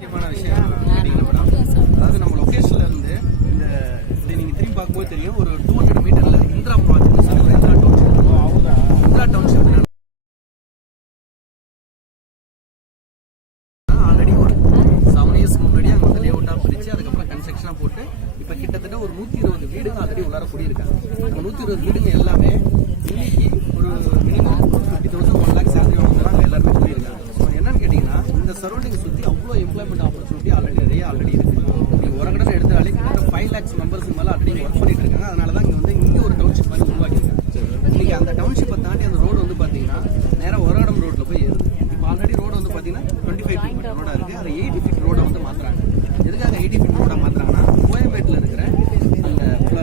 முக்கியமான விஷயம் கேட்டீங்கன்னா மேடம், அதாவது நம்ம லொகேஷன்ல இருந்து இந்த நீங்க திரும்பி பார்க்கும்போது தெரியும், ஒரு 200 மீட்டர்ல இந்திரா ப்ராஜெக்ட் சொல்லுவாங்க. இந்திரா டவுன்ஷிப் ஆல்ரெடி ஒரு 7 இயர்ஸ் முன்னாடி அங்கே வந்து லே அவுட்டாக பிரிச்சு அதுக்கப்புறம் கன்ஸ்ட்ரக்ஷனாக போட்டு இப்போ கிட்டத்தட்ட ஒரு 120 வீடுங்க ஆல்ரெடி உள்ளார குடியிருக்காங்க. அந்த 120 வீடுங்க எல்லாமே இன்னைக்கு ஒரு மினிமம் 50,000 1 lakh சேலரி வாங்குறாங்க, எல்லாருமே குடியிருக்காங்க. ஸோ என்னன்னு கேட்டிங்கன்னா, இந்த சரௌண்டிங் சுற்றி அவ்வளோ எம்ப்ளாய்மெண்ட் ஆப்பர்ச்சுனிட்டி ஆல்ரெடி இருக்குது. நீங்கள் ஒரு கடனை எடுத்தாலே கிட்டத்தட்ட 5 lakhs மெம்பர்ஸ்க்கு மேலே ஆல்ரெடி ஒர்க் பண்ணிட்டு இருக்காங்க. அதனால தான் இங்கே ஒரு டவுன்ஷிப் மாதிரி உருவாக்கியிருக்காங்க. இன்னைக்கு அந்த டவுன்ஷிப்பை தாண்டி அந்த ரோடு வந்து பார்த்தீங்கன்னா நேராக ஒரகடம் ரோட்டில் போய் ஏறுது. இப்போ ஆல்ரெடி ரோடு வந்து பார்த்தீங்கன்னா 25 feet ரோடாக இருக்குது. அதை 80 feet ரோடை வந்து மாற்றுறாங்க. எதுக்காக 80 feet ரோடாக மாற்றுறாங்கன்னா, கோயம்பேட்டில் இருக்கிற அந்த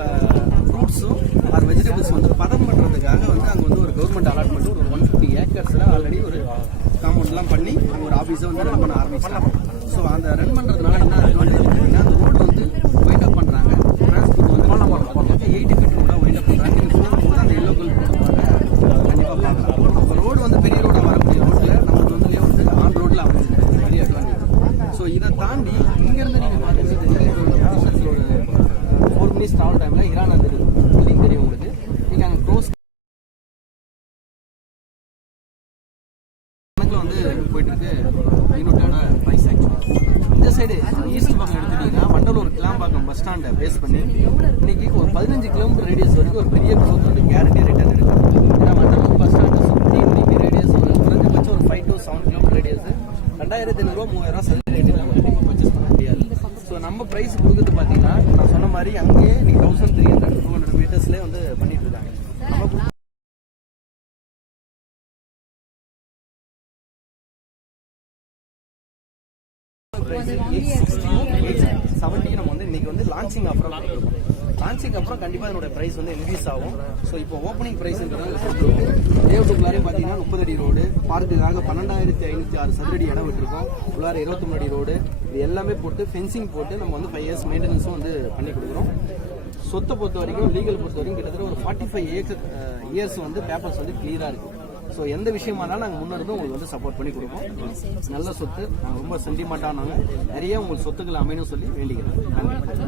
ஃப்ரூட்ஸும் ஆர் வெஜிடபிள்ஸ் வந்து பதம் பண்ணுறதுக்காக வந்து அங்கே வந்து ஒரு கவர்மெண்ட் அலாட்மெண்ட் ஒரு 150 ஏக்கர்ஸில் ஆல்ரெடி ஒரு காம்பவுண்ட்லாம் பண்ணி அங்கே ஒரு ஆஃபீஸை வந்து ரன் பண்ண ஆரம்பிச்சிட்டாங்க. ஸோ அந்த ரன் பண்ணுறதுனால என்ன அட்வான்டேஜ் இருக்குன்னா, அந்த ரோடு வந்து வைண்ட் அப் பண்ணுறாங்க. டிரான்ஸ்போர்ட் வந்து 80 feet ரோடாக வைண்ட் அப் பண்ணுறாங்க. நீங்கள் போகும்போது அந்த எல்லோ கல் கண்டிப்பாக பார்க்கலாம். இப்போ ரோடு வந்து பெரிய ரோடாக வரக்கூடிய ரோட்டில் நமக்கு வந்து லேஅவுட் ஆன் ரோட்டில் அமைச்சிருக்கு, பெரிய அட்வான்டேஜ். ஸோ இதை தாண்டி இங்கேருந்து நீங்கள் பார்க்குறது ஒரு 4 minutes ட்ராவல் டைமில் ஹிரானந்த் பில்டிங் தெரியும் உங்களுக்கு. நீங்கள் அங்கே க்ரோஸ் கணக்கில் வந்து போயிட்டு இருக்கு யூனிட்டோட ப்ரைஸ். ஆக்சுவலி இந்த சைடு ஈஸ்ட் பக்கம் எடுத்துட்டீங்கன்னா வண்டலூர் கிளாம்பாக்கம் பஸ் ஸ்டாண்டை பேஸ் பண்ணி இன்னைக்கு ஒரு 15 கிலோமீட்டர் ரேடியஸ் வரைக்கும் ஒரு பெரிய க்ரோத் வந்து கேரண்டி ரிட்டர்ன் இருக்கு. ஏன்னா வண்டலூர் பஸ் ஸ்டாண்டை சுற்றி இன்னைக்கு ரேடியஸ் ஒரு குறைஞ்சபட்சம் ஒரு 5 to 7 கிலோமீட்டர் ரேடியஸ் 2,500 3,000 சதுர ரேட்டு நம்ம கண்டிப்பாக பர்ச்சேஸ் பண்ண முடியாது. ஸோ நம்ம ப்ரைஸ் கொடுக்குறது பார்த்தீங்கன்னா, நான் சொன்ன மாதிரி அங்கேயே நீங்கள் 1,300 200 மீட்டர்ஸ்லேயே வந்து பண்ணிட்டு இருக்காங்க. நம்ம 870 நம்ம வந்து இன்னைக்கு வந்து லான்ச்சிங் அப்புறம் கொடுத்துருக்கோம். லான்ச்சிங் அப்புறம் கண்டிப்பாக இதோட பிரைஸ் வந்து இன்க்ரீஸ் ஆகும். ஸோ இப்போ ஓப்பனிங் பிரைஸ்ன்றது லேஅவுட்டுக்குள்ளாரே பார்த்தீங்கன்னா 30 அடி ரோடு, பார்க்குக்காக 12,506 சதுரடி இடம் விட்டுருக்கோம். உள்ளார 23 அடி ரோடு, இது எல்லாமே போட்டு ஃபென்சிங் போட்டு நம்ம வந்து 5 years மெயின்டெனன்ஸும் வந்து பண்ணி கொடுக்குறோம். சொத்தை பொறுத்த வரைக்கும் லீகல் பொறுத்த வரைக்கும் கிட்டத்தட்ட ஒரு 45 years வந்து பேப்பர்ஸ் வந்து கிளியராக இருக்குது. ஸோ எந்த விஷயமானாலும் நாங்கள் முன்னெடுத்து உங்களுக்கு வந்து சப்போர்ட் பண்ணி கொடுப்போம். நல்ல சொத்து, நாங்கள் ரொம்ப சென்டிமெண்ட்டானாங்க, நிறைய உங்களுக்கு சொத்துக்களை அமையணும் சொல்லி வேண்டிக்கிறோம். நன்றி.